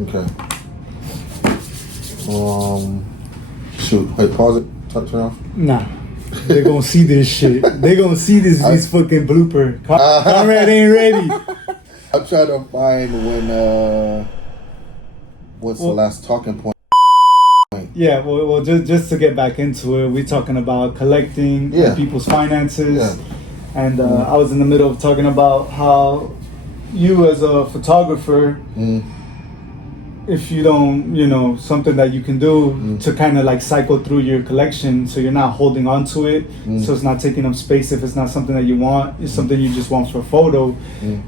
Okay. Shoot. Wait, pause it. Turn off. Nah. They're gonna see this shit. They're gonna see this fucking blooper. Conrad ain't ready. I'm trying to find when, what's the last talking point? Yeah, well, just to get back into it, we're talking about collecting people's finances. Yeah. And I was in the middle of talking about how you as a photographer, if you don't, something that you can do to kind of like cycle through your collection so you're not holding on to it, so it's not taking up space if it's not something that you want, it's something you just want for a photo,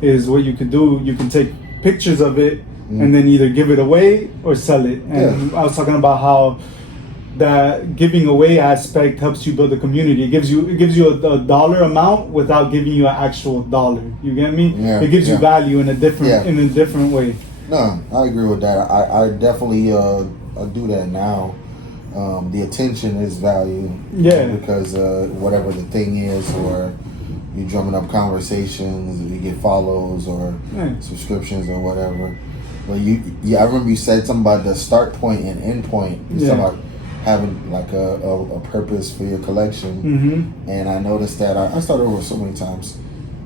is what you could do. You can take pictures of it and then either give it away or sell it. And I was talking about how that giving away aspect helps you build a community. It gives you a dollar amount without giving you an actual dollar. You get me? Yeah, it gives you value in a different way. No, I agree with that. I definitely I do that now. The attention is value. Yeah. Because whatever the thing is, or you drumming up conversations, you get follows or subscriptions or whatever. But I remember you said something about the start point and end point. You talking about having like a purpose for your collection. And I noticed that I start over so many times.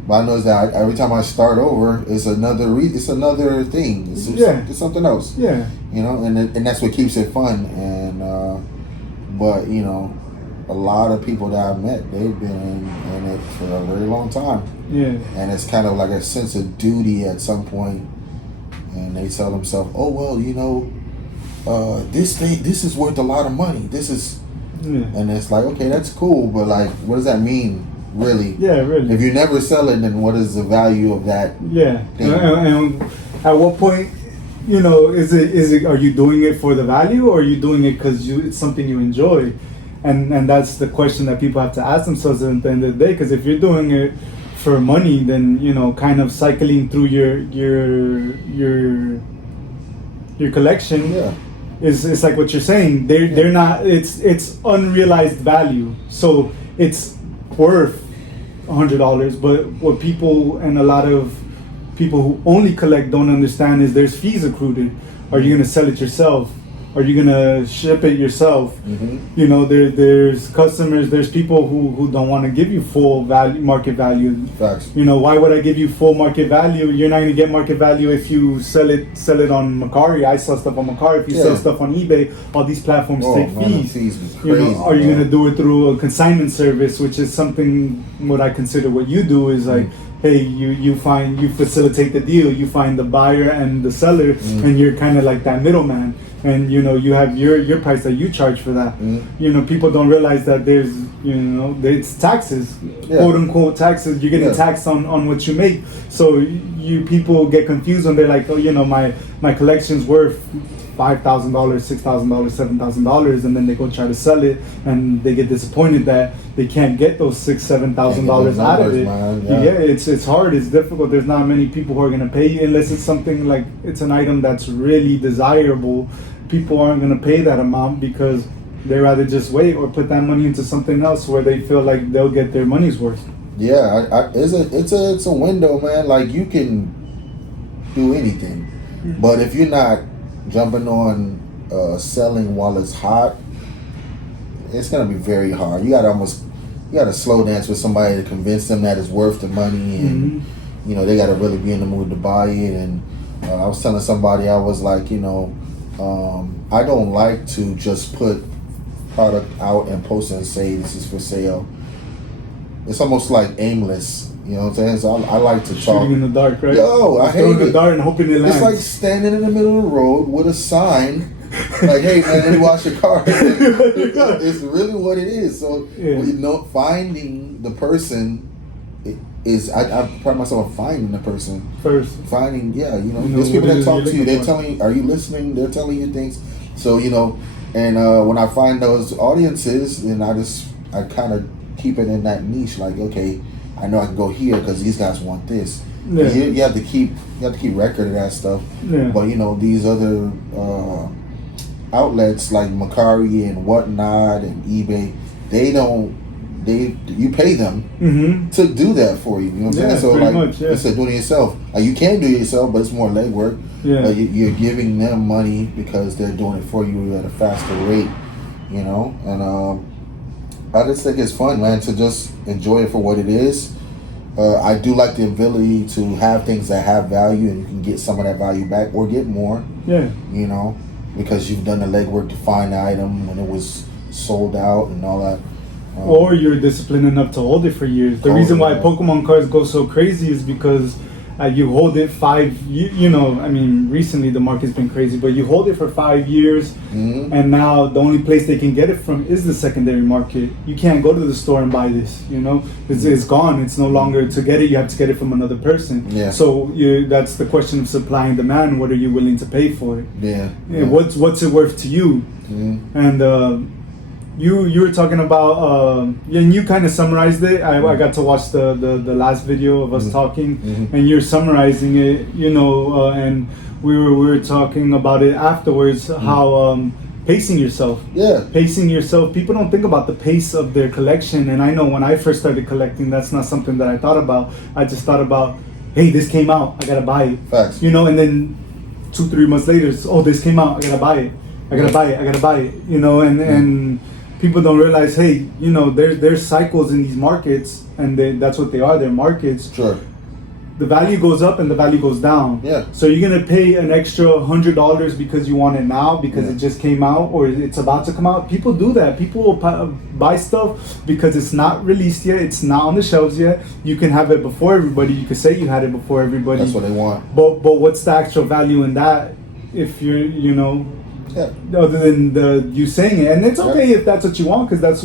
But I noticed that every time I start over, it's another thing. It's something else. Yeah. And that's what keeps it fun. And but a lot of people that I've met, they've been in it for a very long time. Yeah. And it's kind of like a sense of duty at some point. And they tell themselves, "Oh well, this is worth a lot of money. This is," and it's like, okay, that's cool, but like, what does that mean? Really? Yeah, really. If you never sell it, then what is the value of that? Yeah. Thing? And at what point, is it? Are you doing it for the value, or are you doing it because it's something you enjoy? And that's the question that people have to ask themselves at the end of the day. Because if you're doing it for money, then kind of cycling through your collection. Yeah. It's like what you're saying. They're not. It's unrealized value. So it's worth $100, but what people and a lot of people who only collect don't understand is there's fees accrued. Are you gonna sell it yourself? Are you gonna ship it yourself? There's customers, there's people who don't want to give you full value, market value. Facts. Why would I give you full market value? You're not gonna get market value if you sell it on Mercari. I sell stuff on Mercari. If you sell stuff on eBay, all these platforms take fees. Fees is crazy, are you gonna do it through a consignment service, which is something what I consider what you do is like, hey, you facilitate the deal, you find the buyer and the seller, and you're kind of like that middleman. And you have your price that you charge for that. People don't realize that there's it's taxes, quote unquote taxes. You're getting taxed on what you make. So people get confused when they're like, oh, my collection's worth $5,000, $6,000, $7,000, and then they go try to sell it, and they get disappointed that they can't get those $6,000-$7,000 out of it. It's hard. It's difficult. There's not many people who are gonna pay you unless it's something like it's an item that's really desirable. People aren't gonna pay that amount because they rather just wait or put that money into something else where they feel like they'll get their money's worth. Yeah, it's a window, man. Like you can do anything, but if you're not jumping on selling while it's hot, it's gonna be very hard. You gotta slow dance with somebody to convince them that it's worth the money, and they gotta really be in the mood to buy it. And I was telling somebody, I was like, I don't like to just put product out and post it and say this is for sale. It's almost like aimless. You know what I'm saying? So I like to talk. Shooting in the dark, right? Yo, I hate throwing the dart and hoping it lands. It's like standing in the middle of the road with a sign, like, "Hey man, let me wash your car." It's really what it is. So, finding the person is. I pride myself on finding the person first. Finding, there's people that talk to you. They're telling you, "Are you listening?" They're telling you things. So and when I find those audiences, then I kind of keep it in that niche. Like, okay, I know I can go here because these guys want this. Yeah. You have to keep record of that stuff. Yeah. But these other outlets like Mercari and whatnot and eBay, you pay them to do that for you. You know what I'm saying? So like, instead of doing it yourself, like you can do it yourself, but it's more legwork. Yeah. You're giving them money because they're doing it for you at a faster rate, you know. And I just think it's fun, man, to just enjoy it for what it is. I do like the ability to have things that have value, and you can get some of that value back or get more. Yeah. You know, because you've done the legwork to find the item when it was sold out and all that. Or you're disciplined enough to hold it for years. The reason why Pokemon cards go so crazy is because you hold it recently the market's been crazy, but you hold it for 5 years, Mm-hmm. and now the only place they can get it from is the secondary market. You can't go to the store and buy this, you know? It's gone. It's no longer, to get it, you have to get it from another person. Yeah. So that's the question of supply and demand. What are you willing to pay for it? Yeah. What's it worth to you? Mm-hmm. And you were talking about and you kind of summarized it. I got to watch the last video of us talking, and you're summarizing it, you know, and we were talking about it afterwards, how pacing yourself. Yeah. Pacing yourself. People don't think about the pace of their collection, and I know when I first started collecting, that's not something that I thought about. I just thought about, hey, this came out, I gotta buy it. Facts. You know, and then 2-3 months later, oh, this came out, I gotta buy it. I gotta buy it. You know, and people don't realize, hey, you know, there's cycles in these markets, and that's what they are. They're markets. Sure. The value goes up and the value goes down. Yeah. So you're gonna pay an extra $100 because you want it now, because it just came out or it's about to come out. People do that. People will buy stuff because it's not released yet. It's not on the shelves yet. You can have it before everybody. You can say you had it before everybody. That's what they want. But what's the actual value in that? If you're, you know. Yeah. Other than you saying it, and it's okay if that's what you want, because that's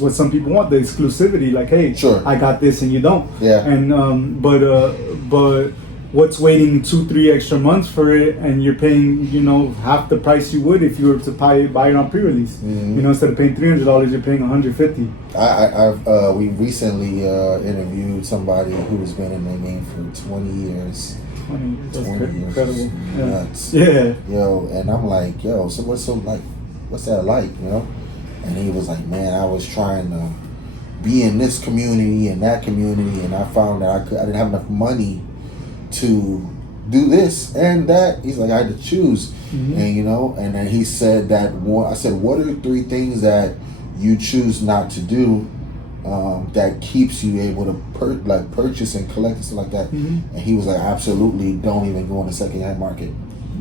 what some people want, the exclusivity. Like, hey, sure, I got this and you don't. Yeah. And but what's waiting 2-3 extra months for it, and you're paying, you know, half the price you would if you were to buy it on pre-release. Mm-hmm. You know, instead of paying $300, you're paying $150. We recently interviewed somebody who's been in the game for 20 years. 20 years. That's 20 years. incredible. Yeah. Nuts. Yeah. Yo, and I'm like, yo, so what's that like, you know? And he was like, man, I was trying to be in this community and that community, and I found that I didn't have enough money to do this and that. He's like, I had to choose. Mm-hmm. And you know, and then he said that I said, what are 3 things that you choose not to do that keeps you able to purchase and collect and stuff like that? Mm-hmm. And he was like, absolutely, don't even go in the secondhand market.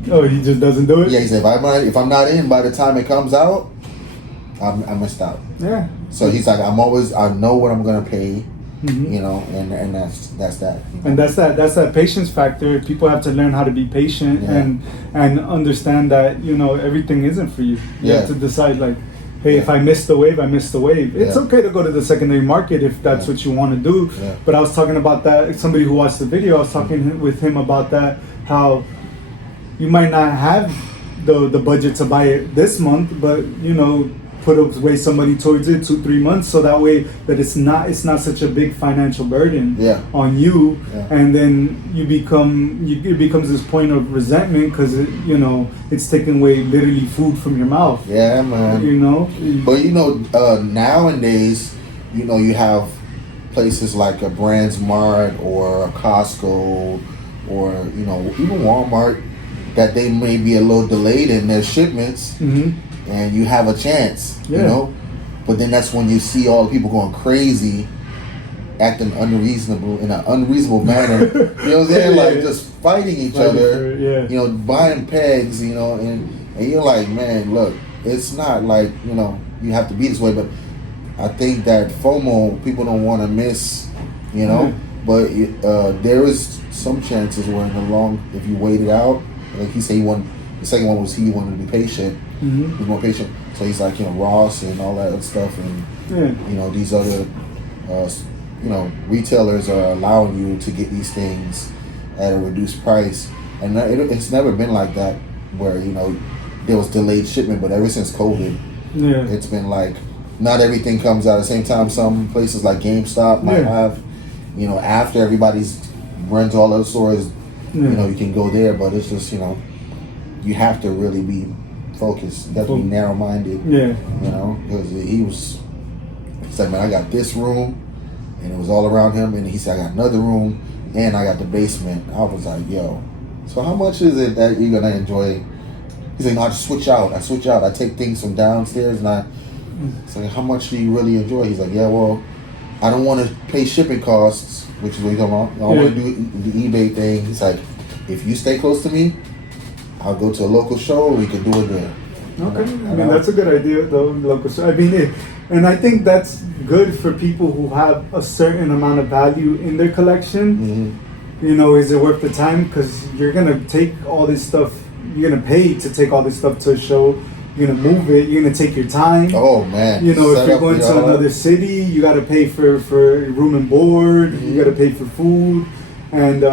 Oh, he just doesn't do it? Yeah, he said, if I'm not in by the time it comes out, I missed out. Yeah. So he's like, I know what I'm gonna pay. Mm-hmm. You know, and that's that. You know? And that's that patience factor. People have to learn how to be patient and understand that, you know, everything isn't for you. You have to decide, like, hey, if I miss the wave, I miss the wave. It's okay to go to the secondary market if that's what you want to do. Yeah. But I was talking about that. Somebody who watched the video, I was talking with him about that. How you might not have the budget to buy it this month, but you know, put away some money towards it 2-3 months, so that way that it's not such a big financial burden on you. And then it becomes this point of resentment because you know, it's taking away literally food from your mouth. Yeah, man. You know, but you know, nowadays, you know, you have places like a Brands Mart or a Costco or, you know, even Walmart, that they may be a little delayed in their shipments. Mm-hmm. And you have a chance, you know, but then that's when you see all the people going crazy, acting in an unreasonable manner. You know what I'm saying? Like just fighting each other. You know, buying pegs. You know, and you're like, man, look, it's not like, you know, you have to be this way. But I think that FOMO, people don't want to miss. You know, but there is some chances where if you wait it out, like he said, the second one was he wanted to be patient. Mm-hmm. He was more patient. So he's like, you know, Ross and all that other stuff, and you know, these other you know, retailers are allowing you to get these things at a reduced price, and it's never been like that where, you know, there was delayed shipment. But ever since COVID, it's been like not everything comes out at the same time. Some places like GameStop might have, you know, after everybody's runs all other stores, you know, you can go there, but it's just, you know, you have to really be focused. You have to be narrow-minded. Yeah. You know, because he said, man, I got this room, and it was all around him, and he said, I got another room, and I got the basement. I was like, yo, So how much is it that you're gonna enjoy? He's like, no, I just switch out. I take things from downstairs and I. It's like, how much do you really enjoy? He's like, yeah, well, I don't want to pay shipping costs, which is what he's talking about. I don't want to do the eBay thing. He's like, if you stay close to me, I'll go to a local show and we can do it there. Okay, I mean that's a good idea though. Local, so I mean, and I think that's good for people who have a certain amount of value in their collection. Mm-hmm. You know, is it worth the time? Because you're gonna take all this stuff. You're gonna pay to take all this stuff to a show. You're gonna move it. You're gonna take your time. Oh man! You know, if Set you're up going to another city, you got to pay for room and board. Mm-hmm. You got to pay for food. And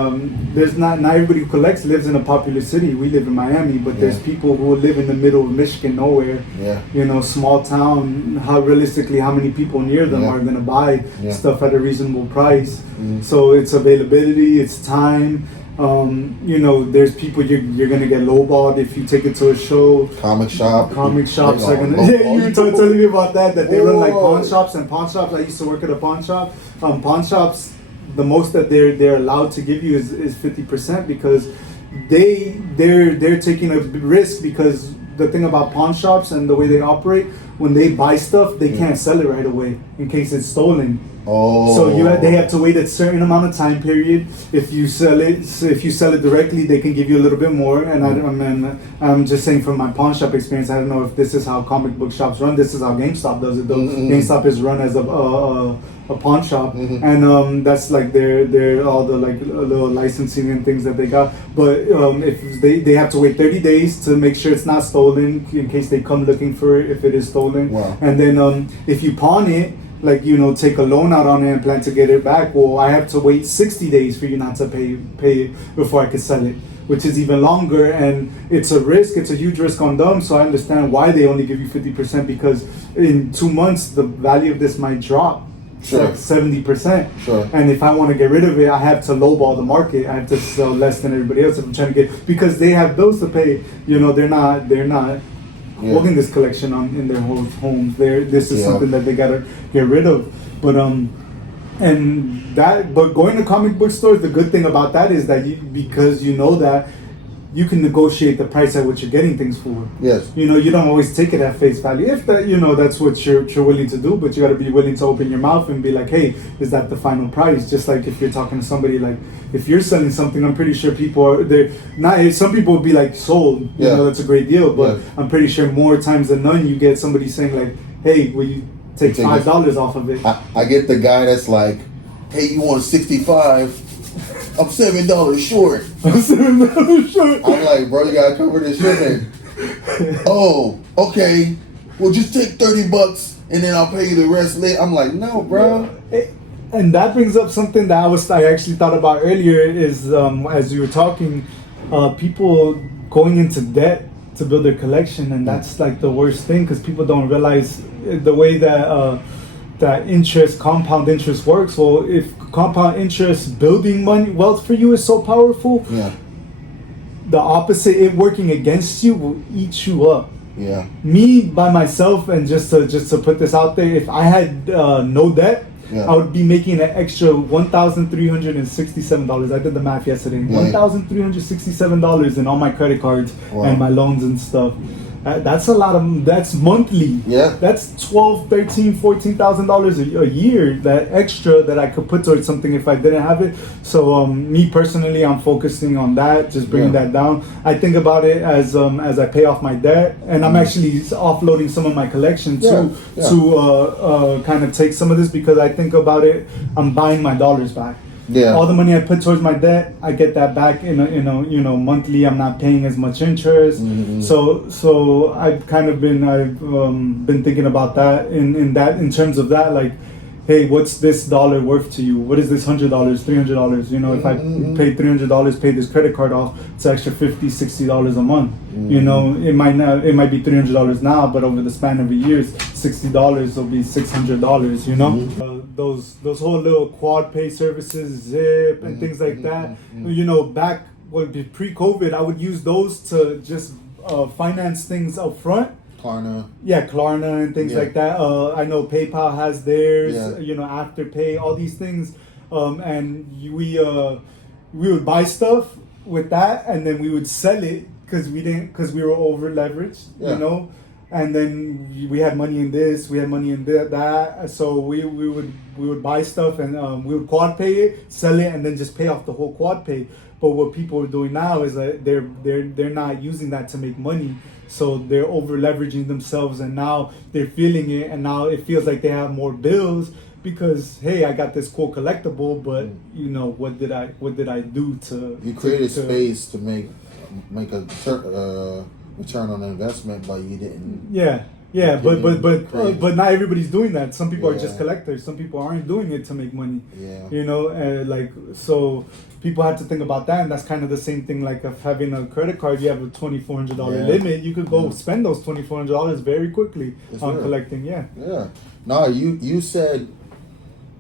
there's not everybody who collects lives in a popular city. We live in Miami, but there's people who live in the middle of Michigan, nowhere. Yeah. You know, small town. How many people near them are gonna buy stuff at a reasonable price? Mm-hmm. So it's availability, it's time. You know, there's people you're gonna get lowballed if you take it to a show. Comic shops Are gonna. Yeah, you were telling me about that. That they run like pawn shops and pawn shops. I used to work at a pawn shop. Pawn shops, the most that they're allowed to give you is 50% because they're taking a risk because the thing about pawn shops and the way they operate, when they buy stuff, they can't sell it right away in case it's stolen. Oh. So they have to wait a certain amount of time period. If you sell it directly, they can give you a little bit more. And I'm just saying from my pawn shop experience, I don't know if this is how comic book shops run. This is how GameStop does it though. Mm-hmm. GameStop is run as a pawn shop, mm-hmm. and that's like their all the like little licensing and things that they got. But if they have to wait 30 days to make sure it's not stolen in case they come looking for it if it is stolen. Wow. And then if you pawn it, like, you know, take a loan out on it and plan to get it back, well, I have to wait 60 days for you not to pay it before I can sell it, which is even longer, and it's a risk. It's a huge risk on them, so I understand why they only give you 50%, because in 2 months the value of this might drop. Sure. Like 70%. Sure. And if I want to get rid of it, I have to lowball the market. I have to sell less than everybody else if I'm trying to get, because they have bills to pay. You know, they're not holding this collection in their homes. This is something that they gotta get rid of. But going to comic book stores, the good thing about that is that because you know that you can negotiate the price at what you're getting things for. Yes. You know, you don't always take it at face value. If that, you know, that's what you're willing to do, but you got to be willing to open your mouth and be like, hey, is that the final price? Just like if you're talking to somebody, like if you're selling something, I'm pretty sure people are there. Not some people would be like sold. You know, that's a great deal, but I'm pretty sure more times than none you get somebody saying like, hey, will you take $5 off of it? I get the guy that's like, hey, you want 65? I'm $7 short. I'm like, bro, you gotta cover this shipping. Oh, okay. Well, just take $30 and then I'll pay you the rest later. I'm like, no, bro. And that brings up something that I actually thought about earlier. Is as you were talking, people going into debt to build their collection, and that's like the worst thing because people don't realize the way that compound interest works. Well, if compound interest building wealth for you is so powerful, the opposite, it working against you, will eat you up. Yeah. Me by myself, and just to put this out there, if I had no debt, I would be making an extra $1,367. I did the math yesterday. $1,367 in all my credit cards and my loans and stuff. That's a lot of. That's monthly. Yeah. That's $12,000, $13,000, $14,000 a year. That extra that I could put towards something if I didn't have it. So me personally, I'm focusing on that, just bringing that down. I think about it as I pay off my debt, and I'm actually offloading some of my collection too to kind of take some of this, because I think about it. I'm buying my dollars back. Yeah. All the money I put towards my debt, I get that back in a monthly. I'm not paying as much interest. Mm-hmm. So I've kind of been thinking about that in terms of that, like, hey, what's this dollar worth to you? What is this $100, $300? You know, if I pay $300, pay this credit card off, it's an extra $50, $60 a month. Mm-hmm. You know, it might be $300 now, but over the span of a year, $60 will be $600. You know. Mm-hmm. Those whole little quad pay services, Zip and things like that. You know, back pre-COVID, I would use those to just finance things up front. Klarna. Yeah, Klarna and things like that. I know PayPal has theirs. You know, Afterpay, all these things. And we would buy stuff with that, and then we would sell it because we were over leveraged, Yeah. you know. And then we had money in this, we had money in that. So we would buy stuff, and we would quad pay it, sell it, and then just pay off the whole quad pay. But what people are doing now is that they're not using that to make money. So they're over leveraging themselves, and now they're feeling it, and now it feels like they have more bills because, hey, I got this cool collectible, but you know, what did I do to? You created to, space to make a return on investment, but you didn't. Yeah, Crazy. but not everybody's doing that. Some people are Yeah. just collectors. Some people aren't doing it to make money. Yeah. You know, like, so people have to think about that, and that's kind of the same thing like of having a credit card. You have a $2,400 Yeah. limit. You could go Yeah. spend those $2,400 very quickly It's on real. collecting. Yeah. Yeah. No, you said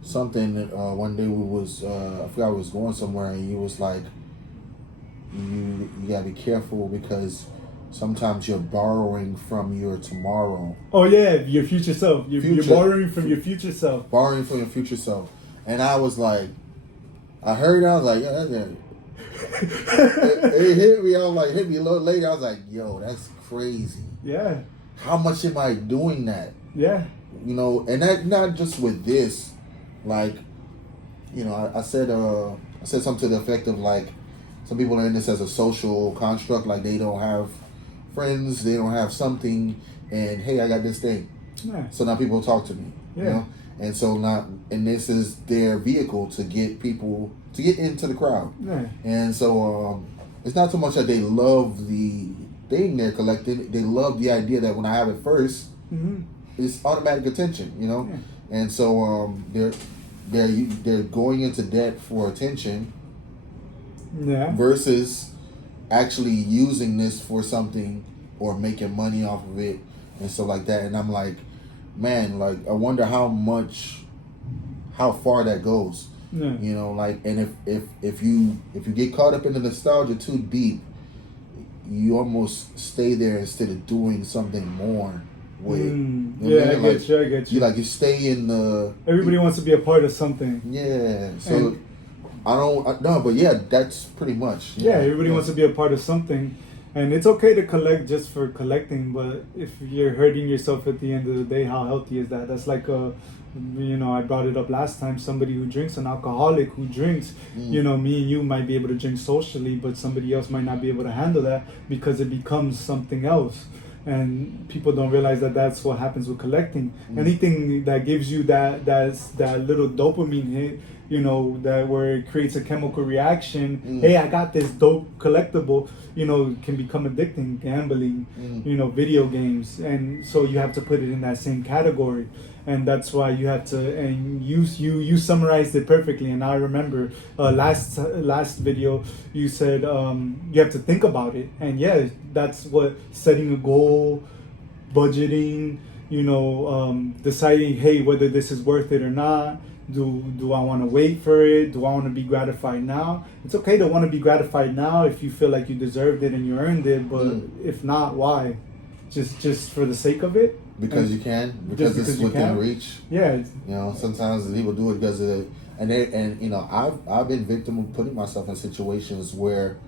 something that one day we was I forgot we was going somewhere, and you was like, you gotta be careful because sometimes you're borrowing from your tomorrow, Oh yeah, your future self. You're Future. borrowing from your future self. borrowing from your future self. And I was like, I heard it, I was like, yeah, that's it. It hit me. I was like, hit me a little later. I was like, yo, that's crazy. Yeah. How much am I doing that? Yeah. You know, and that not just with this, like, you know, I said something to the effect of like, some people are in this as a social construct, like they don't have friends, they don't have something, and hey, I got this thing, Yeah. so now people talk to me, you Yeah. know, and so now, and this is their vehicle to get people to get into the crowd, Yeah. and so it's not so much that they love the thing they're collecting, they love the idea that when I have it first, Mm-hmm. it's automatic attention, you know, Yeah. and so they're going into debt for attention Yeah. versus actually using this for something or making money off of it and stuff like that. And I'm like, man, like I wonder how far that goes. Yeah. You know, like, and if you get caught up in the nostalgia too deep, you almost stay there instead of doing something more with it. You know what Yeah, I I mean? get Like, you. I get you. you stay in the Everybody wants to be a part of something. yeah. So And- no, but yeah, that's pretty much. Yeah, everybody wants to be a part of something. And it's okay to collect just for collecting, but if you're hurting yourself at the end of the day, how healthy is that? That's like I brought it up last time, somebody who drinks, an alcoholic who drinks, me and you might be able to drink socially, but somebody else might not be able to handle that because it becomes something else. And people don't realize that that's what happens with collecting. Anything that gives you that little dopamine hit, that where it creates a chemical reaction. Hey, I got this dope collectible, can become addicting. Gambling, video games, and so you have to put it in that same category. And that's why you have to. And you summarized it perfectly. And I remember last video you said you have to think about it. And yeah, that's what setting a goal, budgeting, deciding, hey, whether this is worth it or not. Do I want to wait for it? Do I want to be gratified now? It's okay to want to be gratified now if you feel like you deserved it and you earned it, but if not, why? Just for the sake of it? Because you can, because it's within reach. Yeah. Sometimes people do it because of it, and I've been victim of putting myself in situations where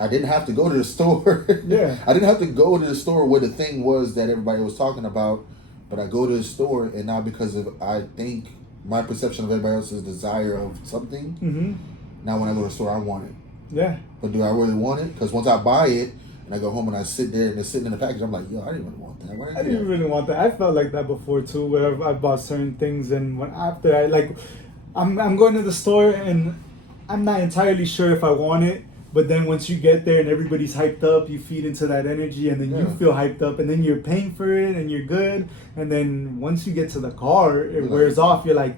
I didn't have to go to the store. Yeah. I didn't have to go to the store where the thing was that everybody was talking about, but I go to the store, and now because of I think my perception of everybody else's desire of something, now when I go to the store, I want it. Yeah. But do I really want it? Because once I buy it and I go home and I sit there and it's sitting in the package, I'm like, yo, I didn't really want that. Why did I didn't really want that. I felt like that before too, where I bought certain things, and I'm going to the store and I'm not entirely sure if I want it. But then once you get there and everybody's hyped up, you feed into that energy, and then you feel hyped up, and then you're paying for it and you're good. And then once you get to the car, it wears off. You're like,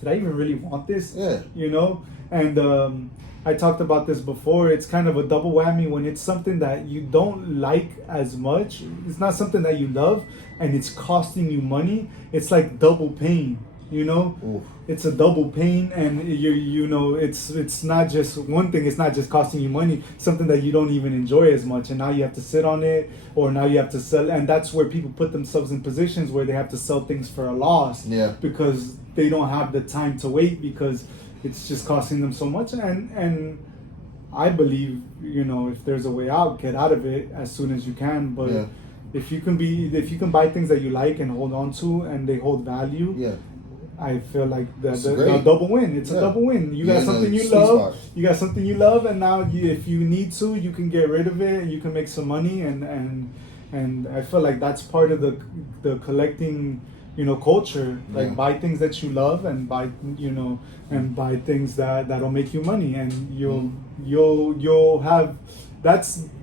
did I even really want this? Yeah. And I talked about this before. It's kind of a double whammy when it's something that you don't like as much. It's not something that you love, and it's costing you money. It's like double pain. Oof. It's a double pain, and it's not just one thing. It's not just costing you money, something that you don't even enjoy as much, and now you have to sit on it, or now you have to sell. And that's where people put themselves in positions where they have to sell things for a loss, because they don't have the time to wait, because it's just costing them so much. And I believe, if there's a way out, get out of it as soon as you can. But Yeah. if you can buy things that you like and hold on to, and they hold value, Yeah. I feel like the great. double win. It's Yeah. a double win. You Yeah, got something you sweet love. spot. You got something you love, and now if you need to, you can get rid of it and you can make some money. And I feel like that's part of the collecting, culture. Like Yeah. buy things that you love and buy things that'll make you money, and you'll have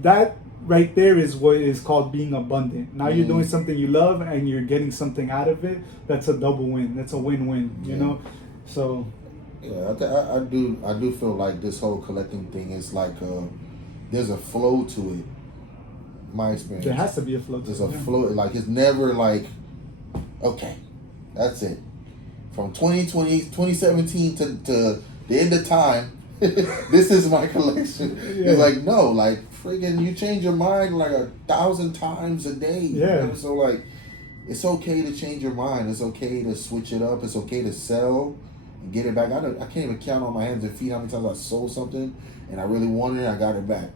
that. Right there is what is called being abundant. Now you're doing something you love and you're getting something out of it. That's a double win. That's a win-win. You know, so yeah, I do feel like this whole collecting thing is like there's a flow to it. My experience. there has to be a flow. There's a flow. Like it's never like, okay, that's it. From 2017 to the end of time, this is my collection. Yeah. It's like no, like friggin' you change your mind like 1,000 times a day. Yeah. You know? So like, it's okay to change your mind. It's okay to switch it up. It's okay to sell and get it back. I can't even count on my hands and feet how many times I sold something and I really wanted it. I got it back.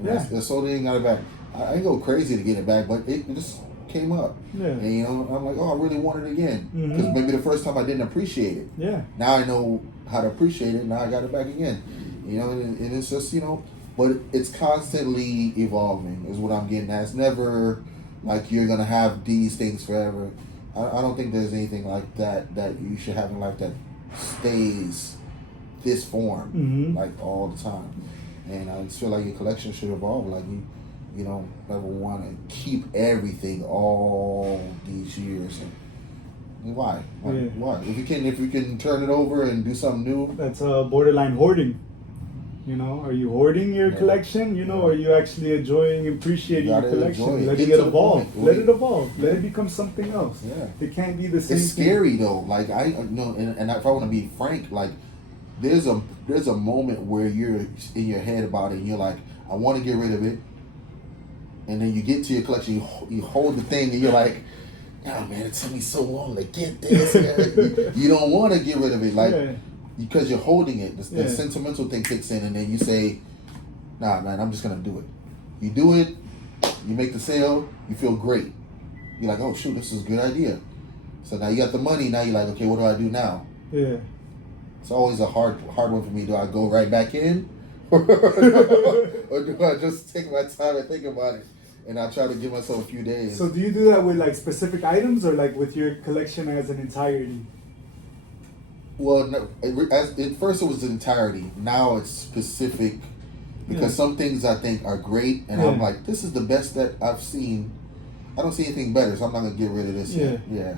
And Yeah. I sold it and got it back. I didn't go crazy to get it back, but it just came up. Yeah. And I'm like, oh, I really want it again. Because maybe the first time I didn't appreciate it. Yeah. Now I know how to appreciate it. Now I got it back again. And it's just, but it's constantly evolving is what I'm getting at. It's never like you're going to have these things forever. I don't think there's anything like that you should have in life that stays this form like all the time. And I just feel like your collection should evolve. Like you don't ever want to keep everything all these years. And why? Why? If you can turn it over and do something new. That's borderline hoarding. Are you hoarding your Yeah. collection? Or are you actually enjoying, appreciating You your gotta collection, enjoy it. letting Get it to the evolve? point. Let it evolve. Let it become something else. Yeah. It can't be the same. It's thing. scary though. Like and if I want to be frank, like there's a moment where you're in your head about it and you're like, I want to get rid of it, and then you get to your collection, you hold the thing and you're like, oh man, it took me so long to get this. you don't want to get rid of it, like because you're holding it. The sentimental thing kicks in, and then you say, nah, man, I'm just gonna do it. You do it, you make the sale, you feel great. You're like, oh shoot, this is a good idea. So now you got the money. Now you're like, okay, what do I do now? Yeah. It's always a hard one for me. Do I go right back in, or do I just take my time and think about it? And I try to give myself a few days. So do you do that with like specific items or like with your collection as an entirety? Well, no, at first it was the entirety. Now it's specific because some things I think are great, and I'm like, this is the best that I've seen. I don't see anything better, so I'm not gonna get rid of this yet. Yeah.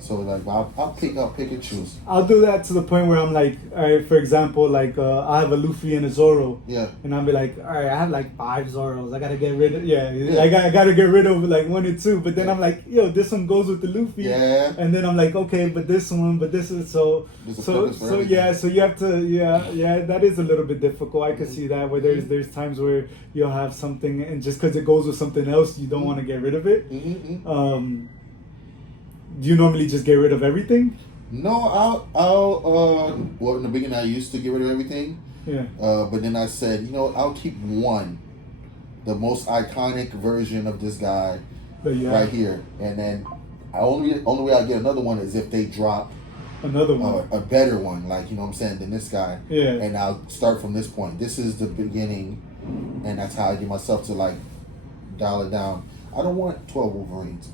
So like, I'll pick and choose. I'll do that to the point where I'm like, all right, for example, like I have a Luffy and a Zoro. Yeah. And I'll be like, all right, I have like 5 Zoros. I gotta get rid of. I gotta get rid of like 1 or 2. But then I'm like, yo, this one goes with the Luffy. Yeah. And then I'm like, okay, but this is so. So yeah, so you have to that is a little bit difficult. I can see that where there's times where you'll have something and just because it goes with something else, you don't want to get rid of it. Do you normally just get rid of everything? No, I'll well, in the beginning I used to get rid of everything. Yeah. But then I said, I'll keep one, the most iconic version of this guy right here. And then only way I get another one is if they drop another one, a better one, like, what I'm saying, than this guy. Yeah. And I'll start from this point. This is the beginning, and that's how I get myself to like dial it down. I don't want 12 Wolverines.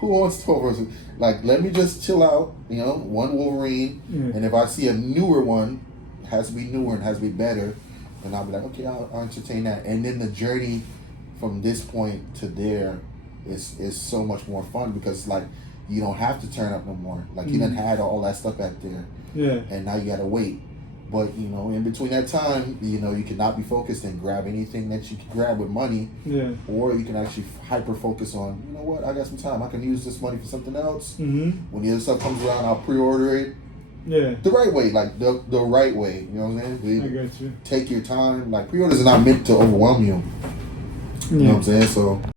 Who wants 12 Wolverines? Like, let me just chill out, one Wolverine, and if I see a newer one, it has to be newer and has to be better, and I'll be like, okay, I'll entertain that. And then the journey from this point to there is so much more fun because, like, you don't have to turn up no more. Like, you done had all that stuff back there, and now you gotta wait. But, in between that time, you cannot be focused and grab anything that you can grab with money. Yeah. Or you can actually hyper focus on, I got some time. I can use this money for something else. When the other stuff comes around, I'll pre-order it. Yeah. The right way, like the right way. You know what I'm saying? I got you. Take your time. Like, pre-orders are not meant to overwhelm you. You know what I'm saying? So